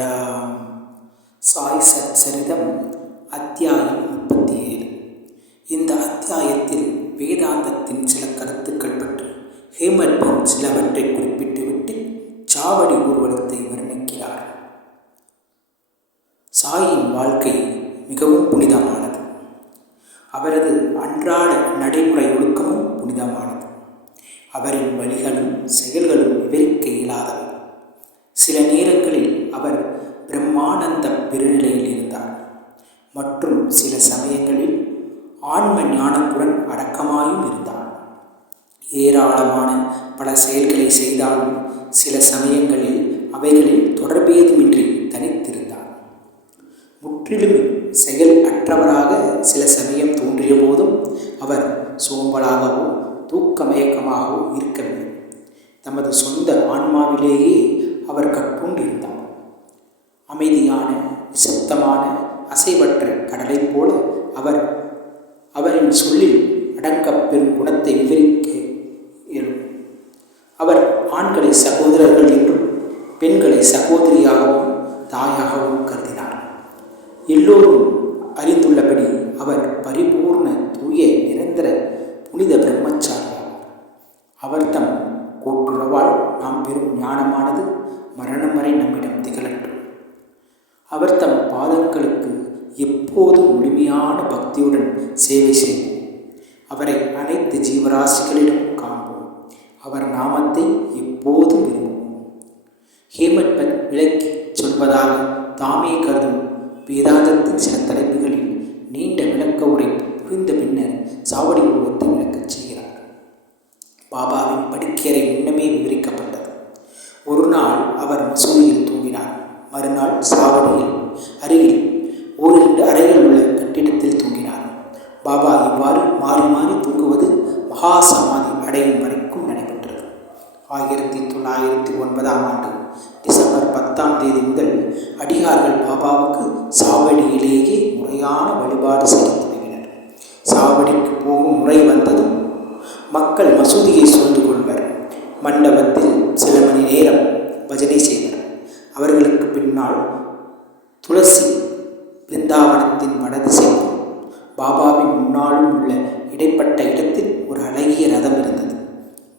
சாய்ராம் சாய் சத் சரிதம் அத்தியாயம் முப்பத்தி ஏழு இந்த அத்தியாயத்தில் வேதாந்தத்தின் சில கருத்துக்கள் பற்றி ஹேமர்பன் சிலவற்றை குறிப்பிட்டுவிட்டு சாவடி ஊர்வலத்தை வர்ணிக்கிறார். சாயின் வாழ்க்கை மிகவும் புனிதமானது. அவரது அன்றாட நடைமுறை ஒழுக்கமும் புனிதமானது. அவரின் வழிகளும் செயல்களும் விவரிக்க இயலாதவை. சில நேரங்களில் மற்றும் சில சமயங்களில் ஆன்ம ஞானத்துடன் அடக்கமாயும் இருந்தார் ஏராளமான பல செயல்களை செய்தாலும் சில சமயங்களில் அவைகளில் தொடர்பேதுமின்றி தனித்திருந்தார் முற்றிலும் செயல் அற்றவராக சில சமயம் தோன்றிய போதும் அவர் சோம்பலாகவோ தூக்கமயக்கமாகவோ இருக்கவில்லை. தமது சொந்த ஆன்மாவிலேயே அவர் கட்டுண்டிருந்தார் அமைதியான நிசப்தமான அசைவற்ற கடலைப் போல அவர் அவரின் சொல்லில் அடக்கப் பெறும் குணத்தை விவரிக்க இயலும். அவர் ஆண்களை சகோதரர்கள் என்றும் பெண்களை சகோதரியாகவும் தாயாகவும் கருதினார். எல்லோரும் அறிந்துள்ளபடி அவர் பரிபூர்ண தூய நிரந்தர புனித பிரம்மச்சாரி அவர் தம் கூட்டுறவால் நாம் பெறும் ஞானமானது மரணம் வரை நம்மிடம் திகழட்டும். அவர் தம் பாதங்களுக்கு எப்போதும் முழுமையான பக்தியுடன் சேவை செய்வோம். அவரை அனைத்து ஜீவராசிகளிடம் காண்போம். அவர் நாமத்தை எப்போதும் விரும்புவோம். ஹேமட்பன் விளக்கி சொல்வதாக தாமே கருதும் வேதாந்தத்தின் சில தலைப்புகளில் நீண்ட விளக்க உரை புரிந்த பின்னர் சாவடி உருவத்தை விளக்கச் செய்கிறார். பாபாவின் படுக்கையறை முன்னமே விவரிக்கப்பட்டது. ஒரு நாள் அவர் மசூதி மறுநாள் சாவடியில் அருகில் ஓரிரண்டு அறைகள் உள்ள கட்டிடத்தில் தூங்கினார். பாபா இவ்வாறு மாறி மாறி தூங்குவது மகா சமாதி அடையும் வரைக்கும் நடைபெற்றது. ஆயிரத்தி தொள்ளாயிரத்தி ஒன்பதாம் ஆண்டு டிசம்பர் பத்தாம் தேதி முதல் அடிகார்கள் பாபாவுக்கு சாவடியிலேயே முறையான வழிபாடு செய்ய தொடங்கினர். சாவடிக்கு போகும் முறை வந்ததும் மக்கள் மசூதியை சூழ்ந்து கொள்வர் மண்டபத்தில் சில மணி நேரம் பஜனை செய்வர் அவர்களுக்கு பின்னால் துளசி பிருந்தாவனத்தின் வடதிசைக்கும் பாபாவின் முன்னாலும் உள்ள இடைப்பட்ட இடத்தில் ஒரு அழகிய ரதம் இருந்தது.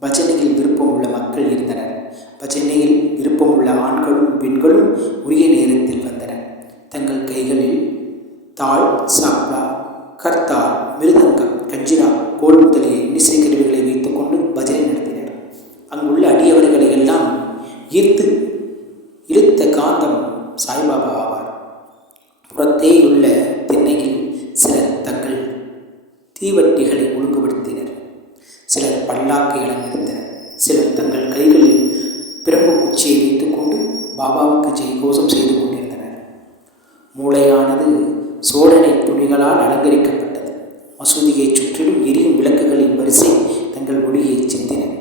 பஜனையில் விருப்பமுள்ள மக்கள் இருந்தனர். பஜனையில் விருப்பமுள்ள ஆண்களும் பெண்களும் உரிய நேரத்தில் வந்தனர். தங்கள் கைகளில் தாள் சாப்பா கர்த்தால் மிருதங்கம் கஞ்சிரா கோல் முதலிய இசை கருவிகளை வைத்துக்கொண்டு பஜனை நடத்தினர். அங்குள்ள அடியவர்களை எல்லாம் ஈர்த்து இழுத்த காந்தம் சாய்பாபா ஆவார் புறத்தேயுள்ள திண்ணையில் சிலர் தங்கள் தீவட்டிகளை ஒழுங்குபடுத்தினர் சிலர் பல்லாக்கை இழந்திருந்தனர் சிலர் தங்கள் கைகளில் பிரம்பு குச்சியை வைத்துக்கொண்டு பாபாவுக்கு ஜெயகோஷம் செய்து கொண்டிருந்தனர் மூளையானது சோழனை துணிகளால் அலங்கரிக்கப்பட்டது மசூதியை சுற்றிலும் எரியும் விளக்குகளின் வரிசை தங்கள் ஒளியை சிந்தினர்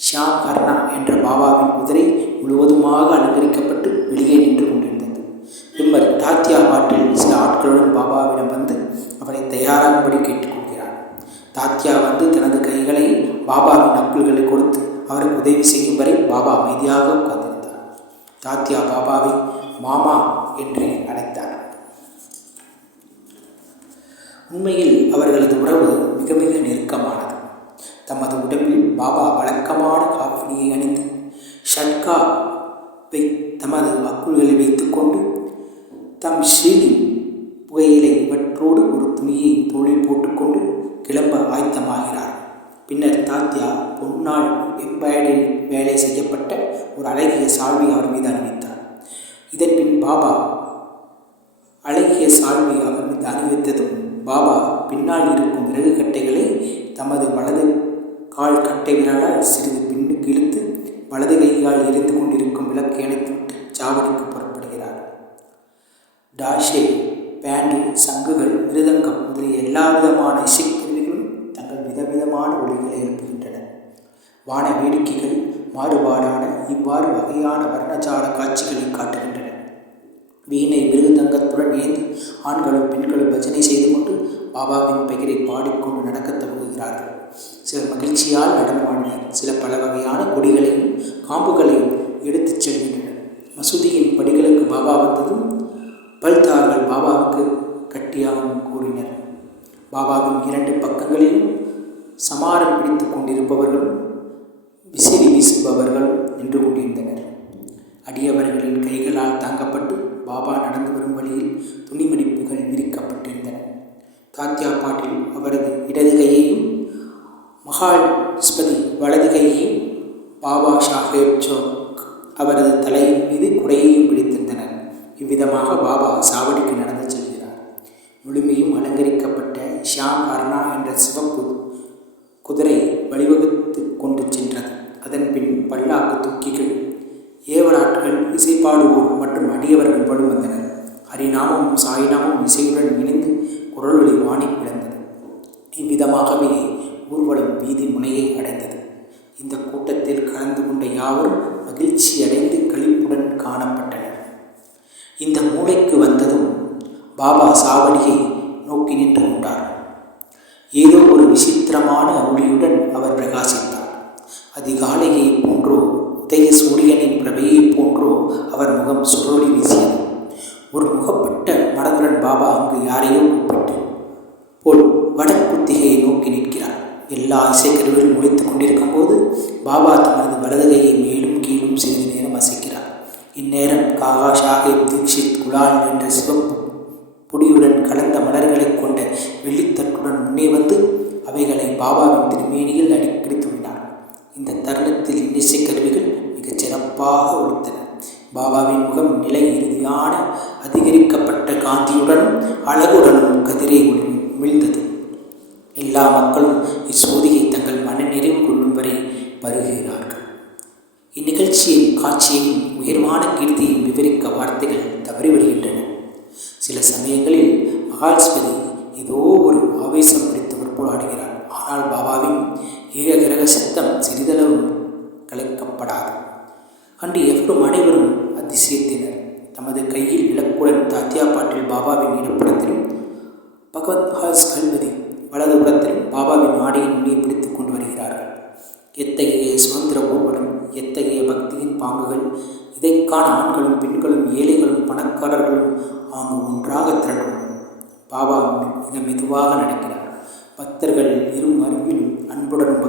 ஷாம் கர்ணா என்ற பாபாவின் குதிரை முழுவதுமாக அலங்கரிக்கப்பட்டு வெளியே நின்று கொண்டிருந்தது விம்மர் தாத்தியா பாட்டில் சில ஆட்களுடன் பாபாவிடம் வந்து அவரை தயாராகும்படி கேட்டுக்கொள்கிறார் சாத்யா வந்து தனது கைகளை பாபாவின் அக்குள்களை கொடுத்து அவருக்கு உதவி செய்யும் வரை பாபா அமைதியாக உட்கார்ந்திருந்தார். தாத்தியா பாபாவை மாமா என்று அழைத்தார். உண்மையில் அவர்களது உறவு மிக மிக நெருக்கமானது. தமது உடம்பில் பாபா வழக்கமான காப்பினியை அணிந்து ஷட்கா வை தமது அக்குள்களில் வைத்துக்கொண்டு தம் ஸ்ரீலி ஆயத்தமாகிறார் பின்னர் தாத்தியா பொன்னால் எம்பாய்டரி வேலை செய்யப்பட்ட ஒரு அழகிய சால்வி அவர் மீது அணிவித்தார். இதன் பின் பாபா அழகிய சால்வி அவர் மீது அணிவித்ததும் பாபா பின்னால் இருக்கும் விறகு கட்டைகளை தமது வலது கால் கட்டை விரலால் சிறிது பின்னுக்கு இழுத்து வலது கையால் எரிந்து கொண்டிருக்கும் விளக்கை அணைத்துவிட்டு சாவடிக்கு புறப்படுகிறார். டாஷே பேண்டு சங்குகள் மிருதங்கம் முதலிய எல்லா விதமான இசை விதவிதமான ஒளிகளை எழுப்புகின்றன. வான வேடிக்கைகள் மாறுபாடான இவ்வாறு வகையான வர்ணஜால காட்சிகளை காட்டுகின்றன. வீணை மிருதங்கத்துடன் ஏந்தி ஆண்களும் பெண்களும் பஜனை செய்து கொண்டு பாபாவின் பெயரை பாடிக்கொண்டு நடக்கத் தொடங்குகிறார்கள் சில மகிழ்ச்சியால் நடனமாடினர். சில பல வகையான கொடிகளையும் காம்புகளையும் எடுத்துச் செல்கின்றனர். மசூதியின் படிகளுக்கு பாபா வந்ததும் பல்தார்கள் பாபாவுக்கு கட்டியாகவும் கூறினர். பாபாவின் இரண்டு பக்கங்களிலும் சமாரம் பிடித்து கொண்டிருப்பவர்களும் விசிறி வீசுபவர்களும் நின்று கொண்டிருந்தனர். அடியவர்களின் கைகளால் தாங்கப்பட்டு பாபா நடந்து வரும் வழியில் துணிமடிப்புகள் விரிக்கப்பட்டிருந்தன தாத்யா பாட்டில் அவரது இடது கையையும் மகால் ஸ்பதி வலது கையையும் பாபா சாஹேப் சோக் அவரது தலையின் மீது குடையையும் பிடித்திருந்தனர். இவ்விதமாக பாபா சாவடிக்கு நடந்து செல்கிறார். முழுமையும் அலங்கரிக்கப்பட்ட ஷியாம் அர்ணா என்ற சிவப்பு குதிரை வழிவகுத்து கொண்டு சென்றது. அதன் பின் பல்லாக்கு தூக்கிகள் ஏவலாட்கள் இசைப்பாடுவோர் மற்றும் அடியவர்கள் படு வந்தனர். ஹரிநாமமும் சாய்நாமும் இசையுடன் இணைந்து குரல் வழி வாணி பிளந்தது. இவ்விதமாகவே ஊர்வலம் வீதி முனையை அடைந்தது. இந்த கூட்டத்தில் கலந்து கொண்ட யாவரும் மகிழ்ச்சி அடைந்து களிப்புடன் காணப்பட்டனர். இந்த மூளைக்கு வந்ததும் பாபா சாவடியை நோக்கி நின்று கொண்டார். ஏதோ ஒரு விசித்திரமான ஒளியுடன் அவர் பிரகாசித்தார். அதிகாலையை போன்றோ உதய சூரியனின் பிரபையைப் போன்றோ அவர் முகம் சுழலி வீசியது. ஒரு முகப்பட்ட மனதுடன் பாபா அங்கு யாரையோ கூப்பிட்டு போல் வடக்குத்திகையை நோக்கி நிற்கிறார். எல்லா இசைக்கருவிகளும் முடித்துக் கொண்டிருக்கும் போது பாபா தனது வலதுகையை மேலும் கீழும் சிறிது நேரம் அசைக்கிறார். இந்நேரம் காகா சாஹிப் தீக்ஷித் குலால் என்ற சிவப்பு பொடியுடன் கலந்த மலர்களைக் கொண்ட வெள்ளித்தட்டுடன் முன்னே வந்து அவைகளை பாபாவின் திருமேனியில் அடிக்கடி துணினார் இந்த தருணத்தில் இன்னிசை கருவிகள் மிகச் சிறப்பாக ஒழித்தன பாபாவின் முகம் நிலை இறுதியான அதிகரிக்கப்பட்ட காந்தியுடனும் அழகுடனும் கதிரை விழுந்தது எல்லா மக்களும் இச்சோதியை தங்கள் மன நிறைவு கொள்ளும் வரை வருகிறார்கள். இந்நிகழ்ச்சியின் காட்சியையும் உயர்வான கீர்த்தியையும் விவரிக்க வார்த்தைகள் தவறிவிடுகின்றன சில சமயங்களில் மகால்ஸ்பதி ஏதோ அன்று எவரும் அனைவரும் அதிசயத்தினர். தமது கையில் விளக்குடன் தாத்தியா பாட்டில் பாபாவின் இடப்படத்திலும் பகவத் ஹாஸ் கல்வதி வலது புறத்திலும் பாபாவின் ஆடையின் நுனியை பிடித்துக் கொண்டு வருகிறார்கள். எத்தகைய சுதந்திர ஊர்வலம் எத்தகைய பக்தியின் பாங்குகள் இதைக்கான ஆண்களும் பெண்களும் ஏழைகளும் பணக்காரர்களும் அங்கு ஒன்றாக திரண்டுள்ளனர். பாபா மிக மெதுவாக நடக்கிறார். பக்தர்கள் இரு அருகிலும் அன்புடன்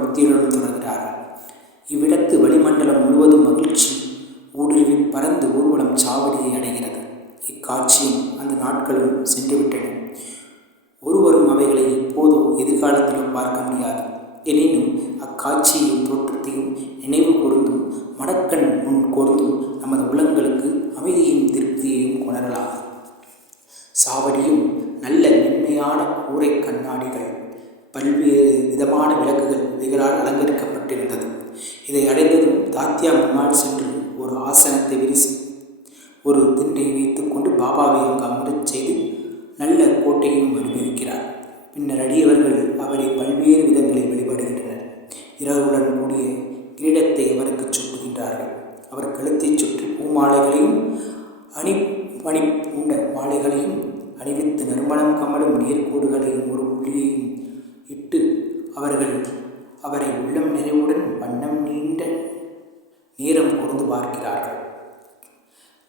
காட்சியும் அந்த நாட்களும் சென்றுவிட்டன. ஒருவரும் அவைகளை இப்போதோ எதிர்காலத்திலோ பார்க்க முடியாது. எனினும் அக்காட்சியையும் தோற்றத்தையும் நினைவு கூர்ந்தும் மடக்கண் முன் கோர்ந்தும் நமது உள்ளங்களுக்கு அமைதியையும் திருப்தியையும் கொணரலாம். சாவடியும் நல்ல மென்மையான கூரை கண்ணாடிகள் பல்வேறு விதமான விளக்குகள் இவைகளால் அலங்கரிக்கப்பட்டிருந்தது. இதை அடைந்ததும் தாத்தியா முன்னால் சென்று ஒரு ஆசனத்தை விரிசி ஒரு திண்டை வைத்துக்கொண்டு பாபாவை அங்கு செய்து நல்ல கோட்டையும் வடிவமைக்கிறார் பின்னர் அடியவர்கள் அவரை பல்வேறு விதங்களில் வழிபடுகின்றனர். இரவுடன்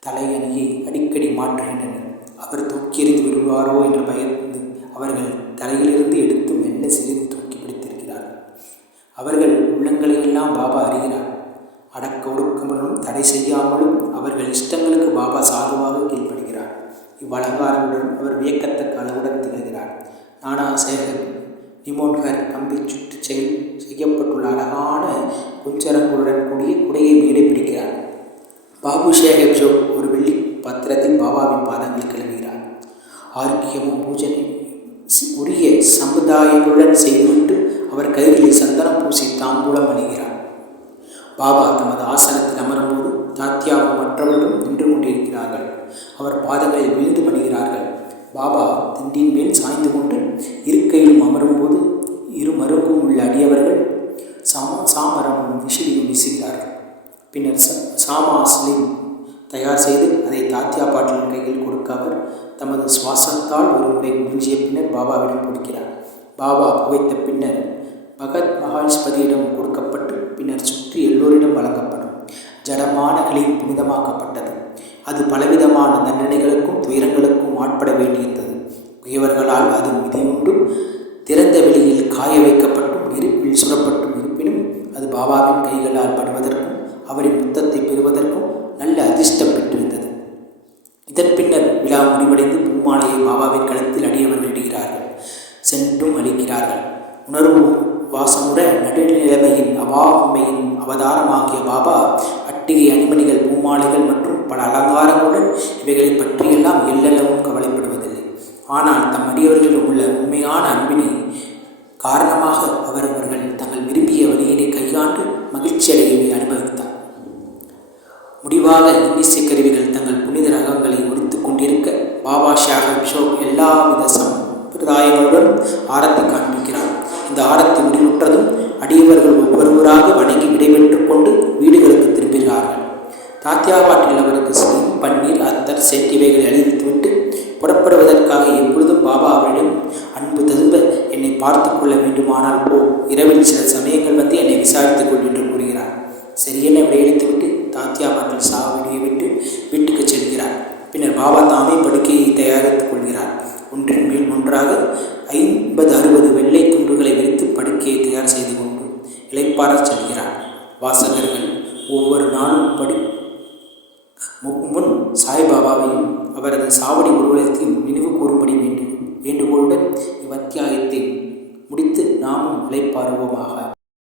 தலையணியை அடிக்கடி மாற்றுகின்றனர். அவர் தூக்கி எறிந்து விடுவாரோ என்று பயந்து அவர்கள் தலையிலிருந்து எடுத்து மெல்ல சிறிது தூக்கி பிடித்திருக்கிறார்கள் அவர்கள் உள்ளங்களையெல்லாம் பாபா அறிகிறார். அடக்க ஒடுக்கமலும் தடை செய்யாமலும் அவர்கள் இஷ்டங்களுக்கு பாபா சாதுவாக கீழ்ப்படுகிறார். இவ்வலங்காரங்களுடன் அவர் வியக்கத்தக்க அளவுடன் திகழ்கிறார். நானா சேகர் நிமோன்கர் கம்பி சுற்று செயல் செய்யப்பட்டுள்ள அழகான குஞ்சரங்களுடன் கூடிய குடையை மேலே பிடிக்கிறார். பாபு ஷேகப் ஜோ ஒரு வெள்ளி பத்திரத்தில் பாபாவின் பாதங்களை கிளம்புகிறார் ஆரோக்கியமும் பூஜனை உரிய சமுதாயங்களுடன் செய்துவிட்டு அவர் கைகளில் சந்தனம் பூசி தாம்பூலம் அணிகிறார். பாபா தமது ஆசனத்தில் அமரும்போது தாத்தியாவும் மற்றவர்களும் நின்று கொண்டிருக்கிறார்கள். அவர் பாதங்களில் வீழ்ந்து பணிகிறார்கள் பாபா திண்டின் மேல் சாய்ந்து கொண்டு இருக்கையிலும் அமரும்போது இரு மருங்கும் உள்ள அடியவர்கள் சாமா சாமரமும் விசிறியும் வீசுகிறார்கள். பின்னர் சாமா சாமாஸ்லிம் தயார் செய்து அதை தாத்தியா பாட்டிலின் கையில் கொடுக்க அவர் தமது சுவாசத்தால் ஒரு முறை உறிஞ்சிய பின்னர் பாபாவிடம் கொடுக்கிறார். பாபா புகைத்த பின்னர் பகத் மகால்ஸ்பதியிடம் கொடுக்கப்பட்டு பின்னர் சுற்றி எல்லோரிடம் வழங்கப்படும். ஜடமான கிளியும் புனிதமாக்கப்பட்டது. அது பலவிதமான தண்டனைகளுக்கும் துயரங்களுக்கும் ஆட்பட வேண்டியிருந்தது. உயவர்களால் அது மிதியுண்டும் திறந்த வெளியில் காய வைக்கப்பட்டும் நெருப்பில் சுடப்பட்டும் இருப்பினும் அது பாபாவின் கைகளால் படுவதற்கும் அவரின் புத்தத்தை பெறுவதற்கும் நல்ல அதிர்ஷ்டம் பெற்றிருந்தது. இதன் பின்னர் விழா முடிவடைந்து பூமாலையை பாபாவின் களத்தில் அடியவர்கள் இடுகிறார்கள். சென்றும் அளிக்கிறார்கள் உணர்வு வாசமுடன் நடுநிலைமையின் அவாவுமையின் அவதாரமாகிய பாபா அட்டிகை அணிமணிகள் பூமாலைகள் மற்றும் பல அலங்காரங்களுடன் இவைகளை பற்றியெல்லாம் எல்லளவும் கவலைப்படுவதில்லை. ஆனால் தம் அடியவர்களில் உள்ள உண்மையான அன்பினை காரணமாக அவரவர்கள் தங்கள் விரும்பிய வழியினை கையாண்டு மகிழ்ச்சி அடையவே முடிவாக இன்னிசை கருவிகள் தங்கள் புனித ரகங்களை ஒலித்துக் கொண்டிருக்க பாபா ஷாஹிப் எல்லா எல்லாவித சம்பிரதாயங்களுடன் ஆரத்தி காண்பிக்கிறார். இந்த ஆரத்தி முடிவுற்றதும் அடியவர்கள் ஒவ்வொருவராக வணங்கி விடைபெற்றுக் கொண்டு வீடுகளுக்கு திரும்புகிறார்கள் தாத்தியாபாட்டில் அவருக்கு ஸ்ரீம் பன்னீர் அத்தர் செட் இவைகளை அளித்துவிட்டு புறப்படுவதற்காக எப்பொழுதும் பாபா அவரிடம் அன்பு ததும்ப என்னை பார்த்து கொள்ள வேண்டுமானால் போ. இரவில் சில சமயங்கள் வந்து என்னை விசாரித்துக் கொள் என்று கூறுகிறார். சரியென விடையளித்துவிட்டு தாத்தியாபாட்டில் சாவடியை